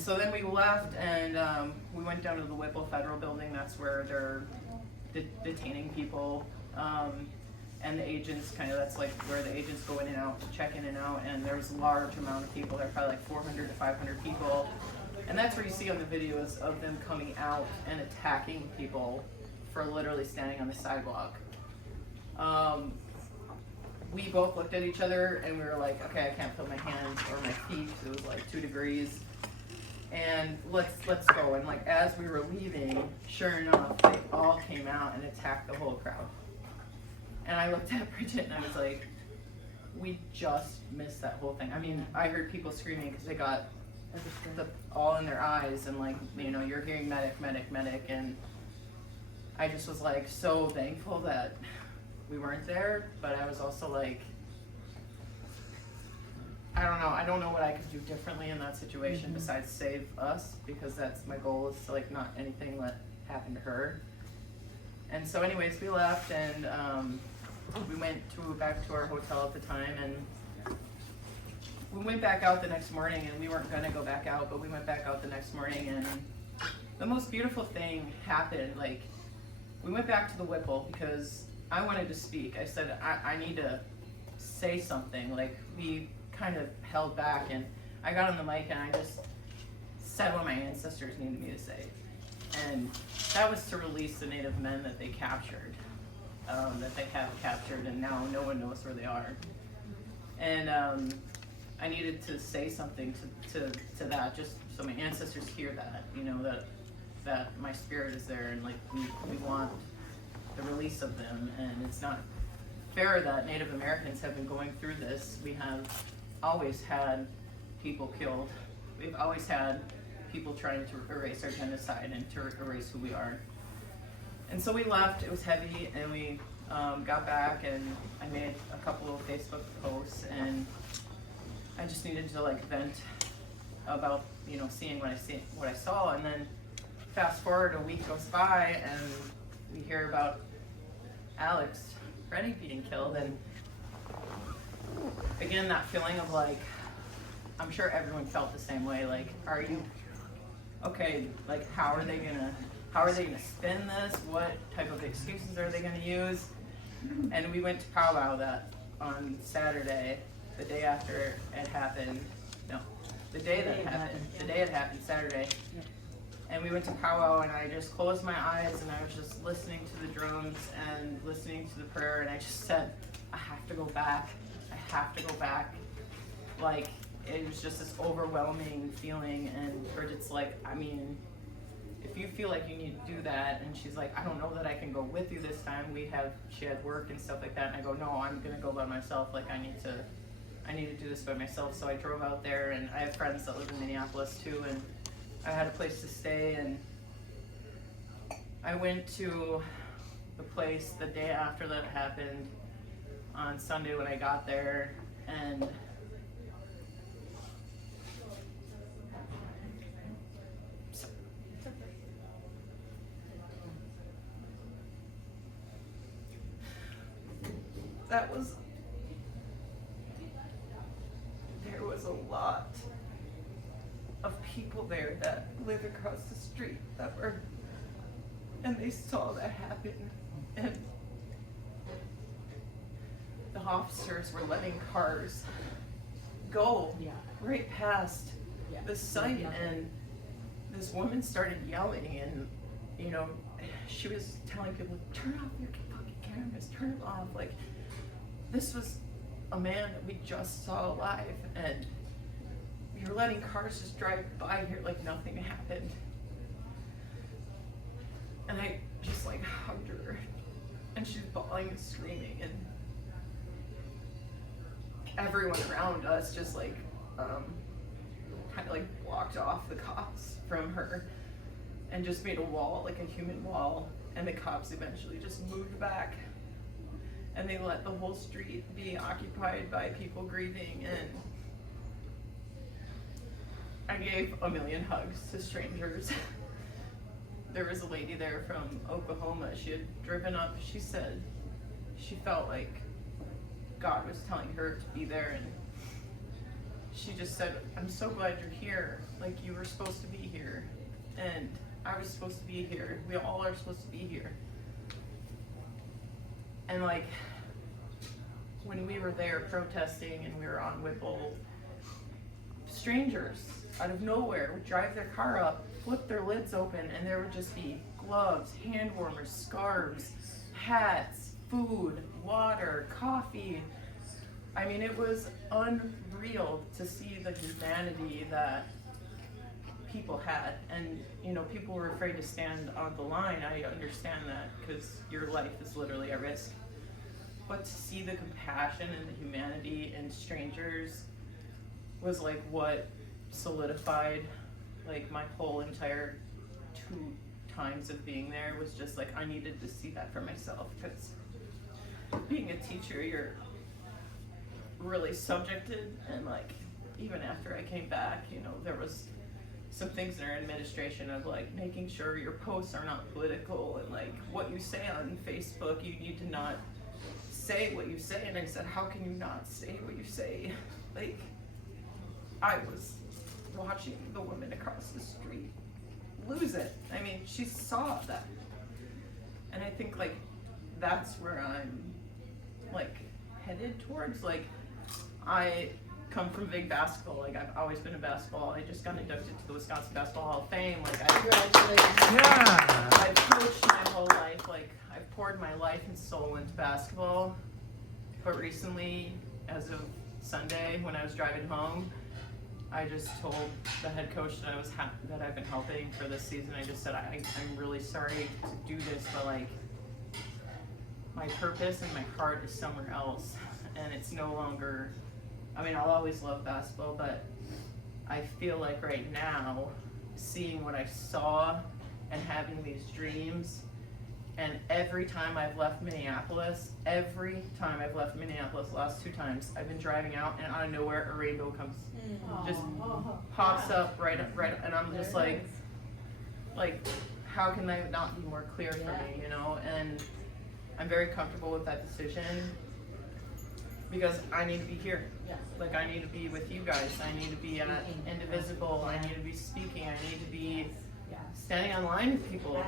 so then we left, and we went down to the Whipple Federal Building. That's where they're detaining people, and the agents that's like where the agents go in and out to check in and out. And there's a large amount of people. There are probably like 400 to 500 people, and that's where you see on the videos of them coming out and attacking people for literally standing on the sidewalk. We both looked at each other and we were like, okay, I can't feel my hands or my feet because it was like 2 degrees. And let's go. And like as we were leaving, sure enough, they all came out and attacked the whole crowd. And I looked at Bridget and I was like, we just missed that whole thing. I mean, I heard people screaming because they got all in their eyes, and like, you know, you're hearing medic, medic, medic, and I just was like so thankful that we weren't there, but I was also like, I don't know what I could do differently in that situation besides save us, because that's my goal, is to like not anything let happen to her. And so anyways, we left, and we went back to our hotel at the time, and we went back out the next morning, and we weren't gonna go back out, but we went back out the next morning, and the most beautiful thing happened. Like, we went back to the Whipple because I wanted to speak. I said, I need to say something. Like, we kind of held back, and I got on the mic and I just said what my ancestors needed me to say. And that was to release the Native men that they captured, that they have captured, and now no one knows where they are. And I needed to say something to that, just so my ancestors hear that, you know, that my spirit is there, and like we want the release of them. And it's not fair that Native Americans have been going through this. We have always had people killed. We've always had people trying to erase our genocide and to erase who we are. And so we left. It was heavy, and we got back, and I made a couple of Facebook posts, and I just needed to like vent about, you know, seeing what I saw. And then fast forward, a week goes by, and we hear about Alex Pretti being killed. And again, that feeling of like, I'm sure everyone felt the same way. Like, are you okay? Like, how are they gonna spin this? What type of excuses are they gonna use? And we went to powwow that on Saturday, the day after it happened. No, the day that it happened. The day it happened, Saturday. And we went to powwow, and I just closed my eyes, and I was just listening to the drums and listening to the prayer, and I just said, I have to go back. I have to go back. Like, it was just this overwhelming feeling. And Bridget's like, I mean, if you feel like you need to do that, and she's like, I don't know that I can go with you this time. She had work and stuff like that, and I go, no, I'm gonna go by myself. Like, I need to do this by myself. So I drove out there, and I have friends that live in Minneapolis too, and I had a place to stay. And I went to the place the day after that happened on Sunday when I got there, and there was a lot of people there that live across the street and they saw that happen, and the officers were letting cars go right past the site, and this woman started yelling, and you know, she was telling people, turn off your fucking cameras, turn it off. Like, this was a man that we just saw alive, and you're letting cars just drive by here like nothing happened. And I just like hugged her, and she's bawling and screaming, and everyone around us just like kind of like blocked off the cops from her and just made a wall, like a human wall. And the cops eventually just moved back, and they let the whole street be occupied by people grieving. And I gave a million hugs to strangers. There was a lady there from Oklahoma. She had driven up. She said she felt like God was telling her to be there, and she just said, I'm so glad you're here. Like, you were supposed to be here. And I was supposed to be here. We all are supposed to be here. And like, when we were there protesting and we were on Whipple, strangers out of nowhere would drive their car up, flip their lids open, and there would just be gloves, hand warmers, scarves, hats, food, water, coffee. I mean, it was unreal to see the humanity that people had. And, you know, people were afraid to stand on the line. I understand that, because your life is literally at risk. But to see the compassion and the humanity in strangers was like what solidified like my whole entire 2 times of being there. Was just like, I needed to see that for myself, because being a teacher, you're really subjected. And like, even after I came back, you know, there was some things in our administration of like making sure your posts are not political, and like what you say on Facebook, you need to not say what you say. And I said, how can you not say what you say? Like, I was watching the woman across the street lose it. I mean, she saw that. And I think like that's where I'm like headed towards. Like, I come from big basketball. Like, I've always been a basketball. I just got inducted to the Wisconsin Basketball Hall of Fame. Like, I've coached my whole life. Like, I've poured my life and soul into basketball. But recently, as of Sunday, when I was driving home, I just told the head coach that that I've been helping for this season. I just said, I'm really sorry to do this, but like, my purpose and my heart is somewhere else. And it's no longer, I mean, I'll always love basketball, but I feel like right now, seeing what I saw and having these dreams, and every time I've left Minneapolis, the last 2 times, I've been driving out, and out of nowhere, a rainbow comes, just pops up right, and I'm just like, how can that not be more clear for me, you know? And I'm very comfortable with that decision, because I need to be here. Like, I need to be with you guys. I need to be at Indivisible. I need to be speaking. I need to be standing on line with people.